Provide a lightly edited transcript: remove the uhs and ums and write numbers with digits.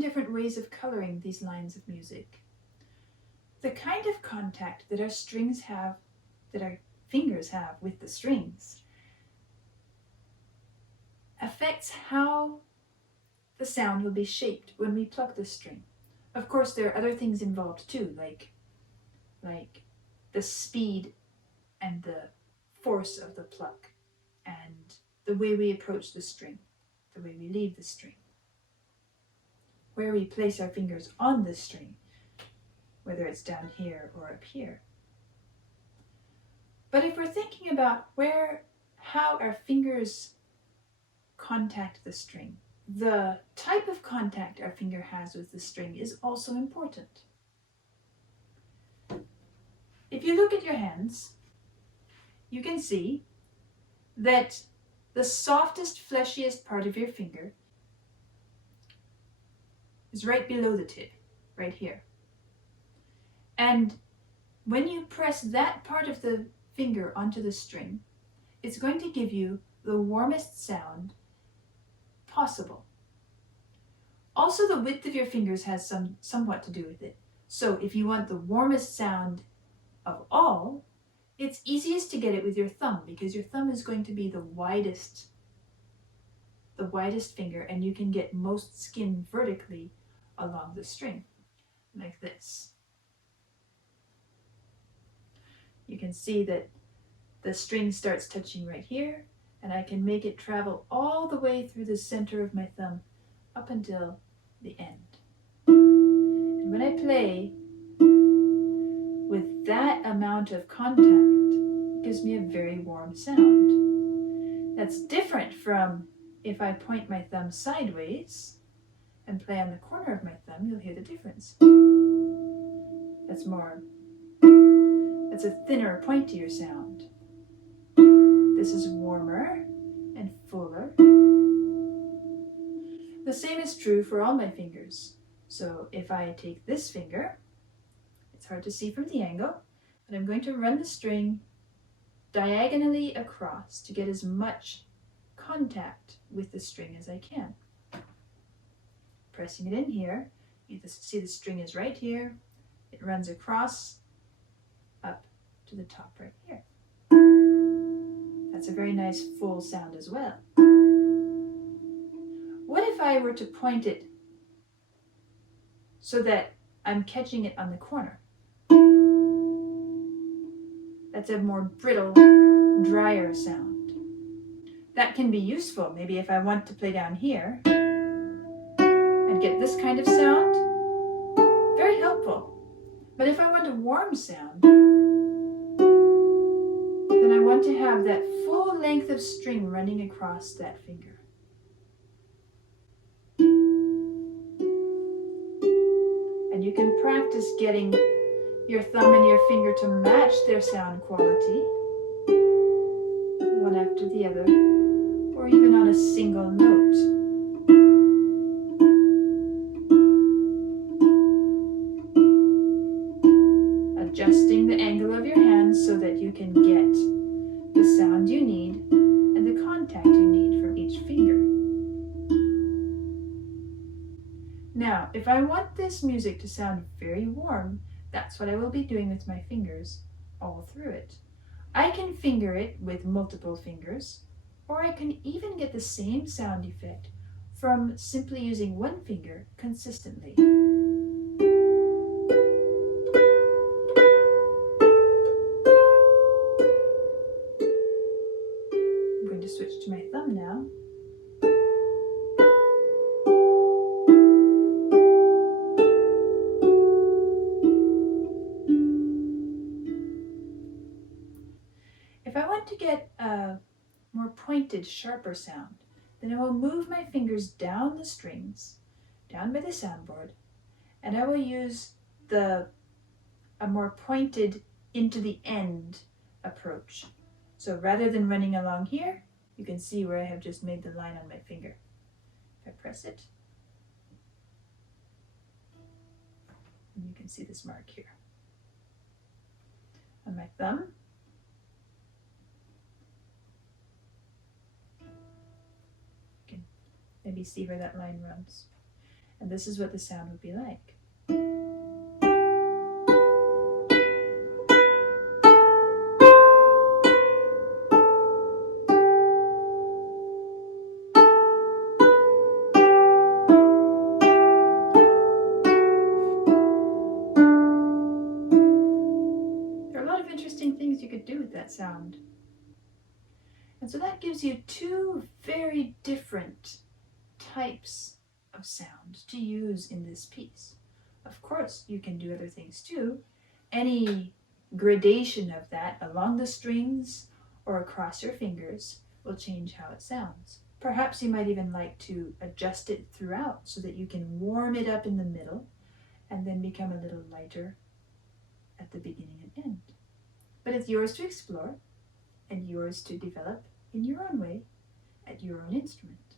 different ways of coloring these lines of music. The kind of contact that our strings have, that our fingers have with the strings, affects how the sound will be shaped when we pluck the string. Of course, there are other things involved too, like the speed and the force of the pluck, and the way we approach the string, the way we leave the string, where we place our fingers on the string, whether it's down here or up here. But if we're thinking about how our fingers contact the string, the type of contact our finger has with the string is also important. If you look at your hands, you can see that the softest, fleshiest part of your finger is right below the tip, right here. And when you press that part of the finger onto the string, it's going to give you the warmest sound possible. Also, the width of your fingers has somewhat to do with it. So if you want the warmest sound of all, it's easiest to get it with your thumb, because your thumb is going to be the widest finger, and you can get most skin vertically along the string, like this. You can see that the string starts touching right here, and I can make it travel all the way through the center of my thumb up until the end. And when I play with that amount of contact, it gives me a very warm sound. That's different from if I point my thumb sideways and play on the corner of my thumb. You'll hear the difference. That's a thinner, pointier sound. This is warmer and fuller. The same is true for all my fingers. So if I take this finger, it's hard to see from the angle, but I'm going to run the string diagonally across to get as much contact with the string as I can. Pressing it in here, you see the string is right here. It runs across up to the top right here. That's a very nice full sound as well. What if I were to point it so that I'm catching it on the corner? That's a more brittle, drier sound. That can be useful, maybe if I want to play down here and get this kind of sound. Very helpful. But if I want a warm sound, then I want to have that full length of string running across that finger. And you can practice getting your thumb and your finger to match their sound quality, one after the other, or even on a single note. Adjusting the angle of your hands so that you can get the sound you need and the contact you need from each finger. Now, if I want this music to sound very warm, that's what I will be doing with my fingers all through it. I can finger it with multiple fingers, or I can even get the same sound effect from simply using one finger consistently. I'm going to switch to my thumb now. If I want to get a more pointed, sharper sound, then I will move my fingers down the strings, down by the soundboard, and I will use a more pointed into the end approach. So rather than running along here, you can see where I have just made the line on my finger. If I press it, and you can see this mark here. On my thumb, maybe see where that line runs. And this is what the sound would be like. There are a lot of interesting things you could do with that sound. And so that gives you two very different types of sound to use in this piece. Of course, you can do other things too. Any gradation of that along the strings or across your fingers will change how it sounds. Perhaps you might even like to adjust it throughout so that you can warm it up in the middle and then become a little lighter at the beginning and end. But it's yours to explore and yours to develop in your own way at your own instrument.